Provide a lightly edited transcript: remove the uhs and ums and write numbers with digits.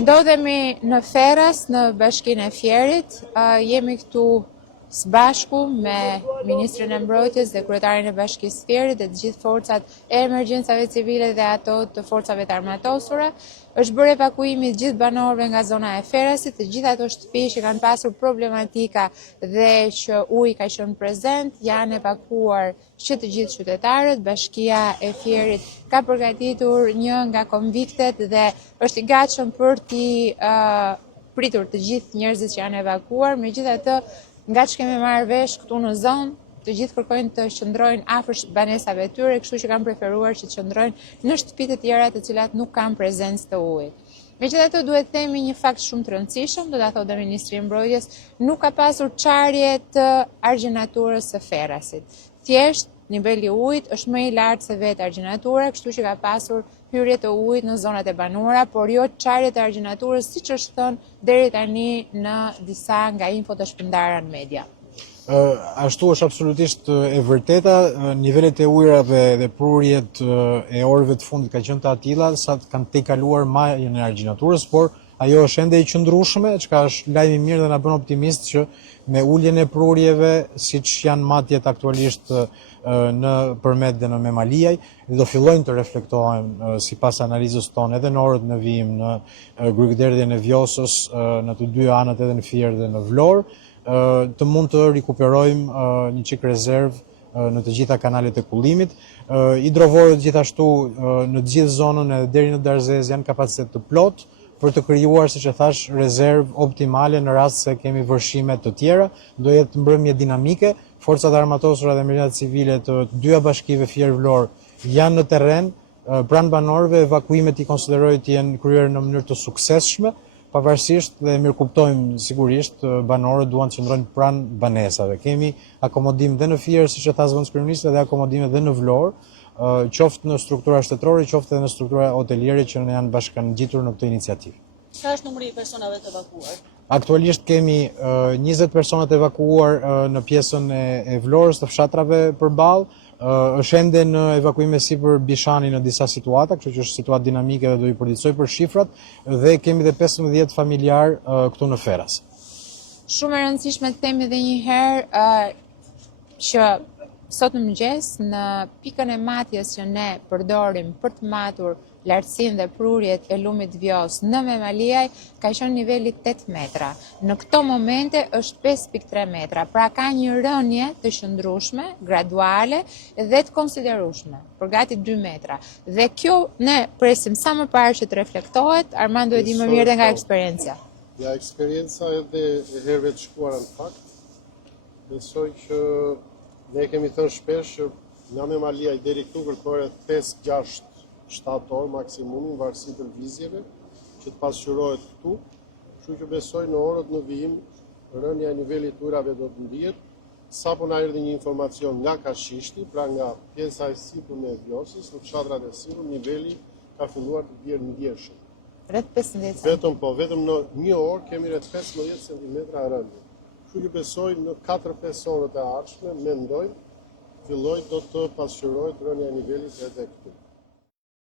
Ndodhemi në Ferras, në Bashkinë e Fierit. Jemi këtu së bashku me Ministrin e Mbrojtjes dhe Kryetarin e Bashkisë Fierit dhe të gjithë forcat e emergjencave civile dhe ato të forcave të armatosura. Është bërë evakuimi të gjithë banorëve nga zona e Ferrasit, të gjithë ato shtëpi që kanë pasur problematika dhe që uji ka qenë prezent, janë evakuar që të gjithë qytetarët. Bashkia e Fierit ka përgatitur një nga konviktet dhe është i gatshëm për t'i pritur të gjithë njerëzit që janë evakuar. Megjithatë, nga që kemi marrë vesh këtu në zonë, të gjithë kërkojnë të qëndrojnë afër banesave tyre, kështu që kanë preferuar që të qëndrojnë në shtëpitë të tjera të cilat nuk kanë prezencë të ujit. Megjithatë, duhet themi një fakt shumë të rëndësishëm, do ta thotë Ministri i Mbrojtjes, nuk ka pasur çarje të argjenaturës së Ferrasit. Thjesht niveli i ujit është më i lartë se vetë argjenatura, kështu që ka pasur hyrje të ujit në zonat e banuara, por jo çarje të argjenaturës, siç është thënë deri tani në disa nga infot e shpërndara në media. Ashtu është absolutisht e vërteta, nivelet e ujrave dhe prurjet e orëve të fundit ka qenë të atilla sa kanë tejkaluar majën e argjenaturës, por ajo është ende e qëndrueshme, çka është lajm i mirë dhe na bën optimist që me uljen e prurjeve, siç janë matjet aktualisht në Përmet dhe në Memaliaj, do fillojnë të reflektohen sipas analizës tonë edhe në orët në vijim në Grykderdhjen e Vjosës, në të dy anët edhe në Fier dhe në Vlorë, të mund të rikuperojmë një çik rezervë në të gjitha kanalet e kullimit. Hidrovorët gjithashtu në të gjithë zonën edhe deri në Darzez janë kapacitet të plot për të krijuar, siç e thash, rezervë optimale në rast se kemi vërshime të tjera. Do jetë mbrëmje dinamike. Forcat armatosura dhe emergjencat civile të dyja bashkive Fier-Vlorë janë në terren pranë banorëve. Evakuimet i konsiderohet të jenë kryer në mënyrë të suksesshme, pavarësisht dhe mirë kuptojmë sigurisht banorët duan të qëndrojnë pranë banesave. Kemi akomodim dhe në Fier, siç e tha zëvendëskryeministri, dhe akomodime dhe në Vlorë, qoftë në struktura shtetërore, qoftë edhe në struktura hoteliere që ne janë bashkangjitur në këtë iniciativë. Sa është numri i personave të evakuar? Aktualisht kemi 20 persona të evakuar në pjesën e Vlorës, të fshatrave përballë. Është ende në evakuime sipër Bishani në disa situata, kështu që është situatë dinamike dhe do i përditësoj për shifrat, dhe kemi dhe 15 familjar këtu në Ferras. Shumë e rëndësishme të themi edhe një herë që sot në mëngjes, në pikën e matjes që ne përdorim për të matur lartësinë dhe prurjet e lumit Vjos në Memaliaj, ka qenë niveli 8 metra. Në këto momente është 5.3 metra, pra ka një rënje të qëndrueshme, graduale dhe të konsiderueshme, për gati 2 metra. Dhe kjo ne presim sa më parë që të reflektohet. Armando e di më mirë dhe nga eksperjenca. Ja, eksperienca edhe e herëve të shkuara në fakt. Besoj që ne kemi thënë shpesh që nga Memaliaj deri këtu kërkohet 5-6 7 orë maksimumi, varësi të lëvizjeve, që të pasqyrohet këtu. Kështu që besoj në orët në vijim, rënja e nivelit të ujrave do të ndihet. Sapo na erdhi një informacion nga Kashishti, pra nga pjesa e sipërme e Vjosës, në fshatrat e sipër, niveli ka filluar të bjerë ndjeshëm. Rreth 15 cm. Vetëm në një orë kemi rreth 15 cm rënje. Kështu që besoj në 4-5 orët e ardhshme, mendoj, filloj do të pasqyrohet rënja e nivelit edhe këtu.